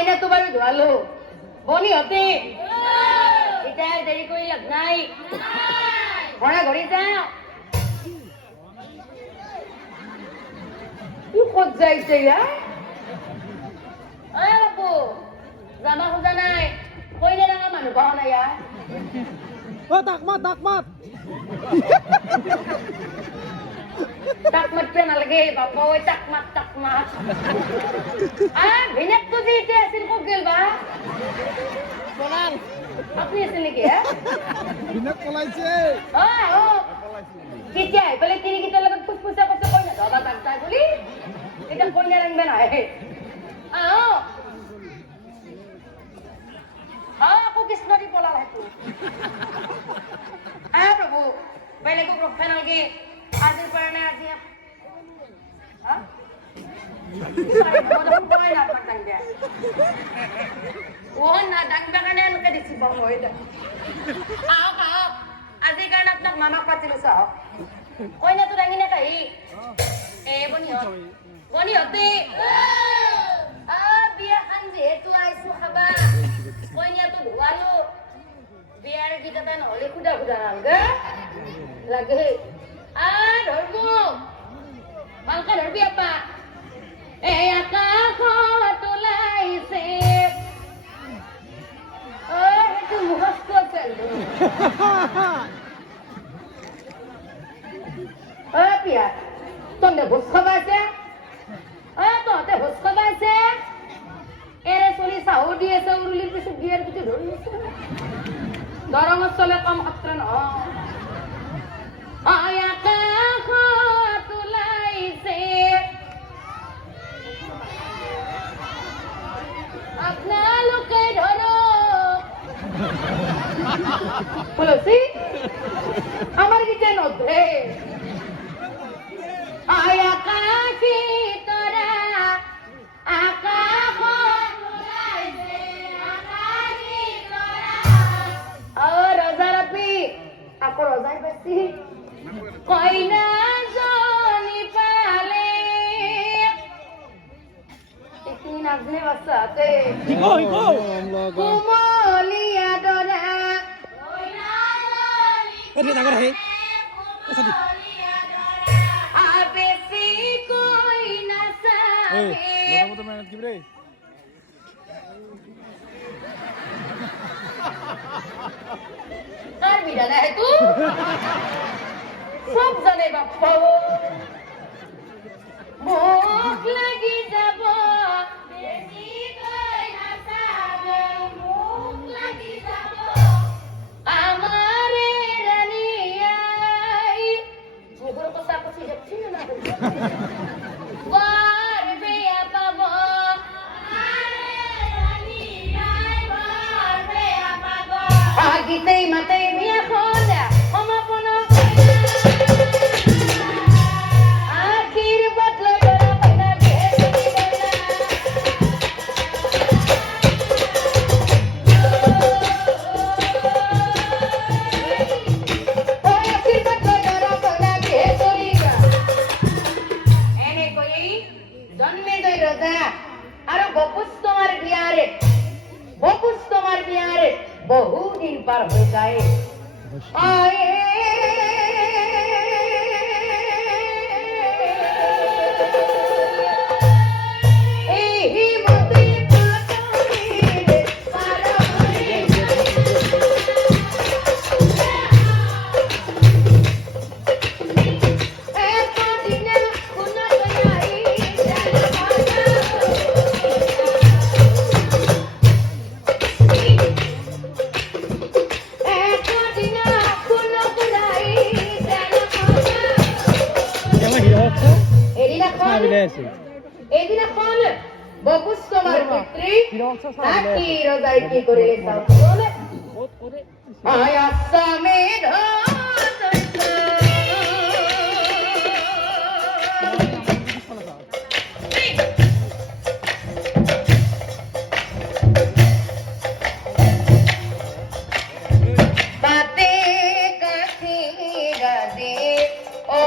কইনা তো বাৰু ধোৱালো বনিহঁতে এতিয়া দেৰি কৰি লাভ নাই ঘৰা ঘৰি যাওঁ ক'ত যাইছে বাবু যাবা খোজা নাই কইনা ডাঙা মানুহ পাওঁ নাই তাক মাত তাক মাতবে নালাগে বাপা ঐ তাক মাত ভিনেকটো যে এতিয়া আছিল ক'ত গেল বা আপনি আছিল নেকি ভিনেক পলাইছে কেতিয়া আহি পেলাই তিনিকেইটাৰ লগত ফুচফুচা কৈছে কইনা ধবা তাক যায় বুলি এতিয়া কইনা ৰাংবে নাহে আকৌ কৃষ্ণ দি পলাল সেইটো প্ৰভু বেলেগক ৰখা নালাগে আজিৰ পৰা নাই আজি নাদাংবা কাৰণে এনেকে দিছি মই আহক আজিৰ কাৰণে আপোনাক মামাক পাতিলো চাওক কইনাটো দাঙি নাকাহি বনিহঁতে বিয়াখন যিহেতু আহিছো খাবা কইনাটো ধোৱালো বিয়াৰ গীত এটা নহলে খুদা নালগে লাগে ধৰব ভালকে ধৰবি আপা আকাশত ওলাইছে সেইটো মুখস্থ আছে পিয়া তহঁতে ভোজ খাবাইছে তহঁতে ভোজ খাবাইছে এৰে চলি চাহো দি আছে উৰুলিৰ পিছত বিয়াৰ পিছত ধৰি আছে দৰঙত চলে কম খাত্ৰ নহয় আকাশত ওলাইছে আপোনালোকে ধৰক বলছি আমার গীতে নধরে আকাশে তোরা আকাশ রোজা রাখবি আকৌ রোজাই বেশি কইনা জনি পালে একটু নাজনে বাচ্চাতে কুমলিয়া ডরা এটা ডাঙৰ হে আচ্ছা আবেসি কইনা সাহে এই লতা মত কি রে আর বিড়া না হে তু সব জানে বাপ্পা মুখ লাগি যাব বেশি কইনা সাহে মুখ লাগি যাব আমারে রানিয়াই যেগুলো কথা কথা যাচ্ছি না বার বেয়া পাবো আমারে রানিয়াই বার বেয়া পাবো আগিতেই মাতেই মিয়া খোলা সমাপন আখির বদলে বড় কইনা গেছি বহুদিন পার হয়ে যায় এদিনাখন বপুস তোমার পুত্রী আকি রোজাই কি করে বলে আয় আসামে বাতে কাছে গাদে ও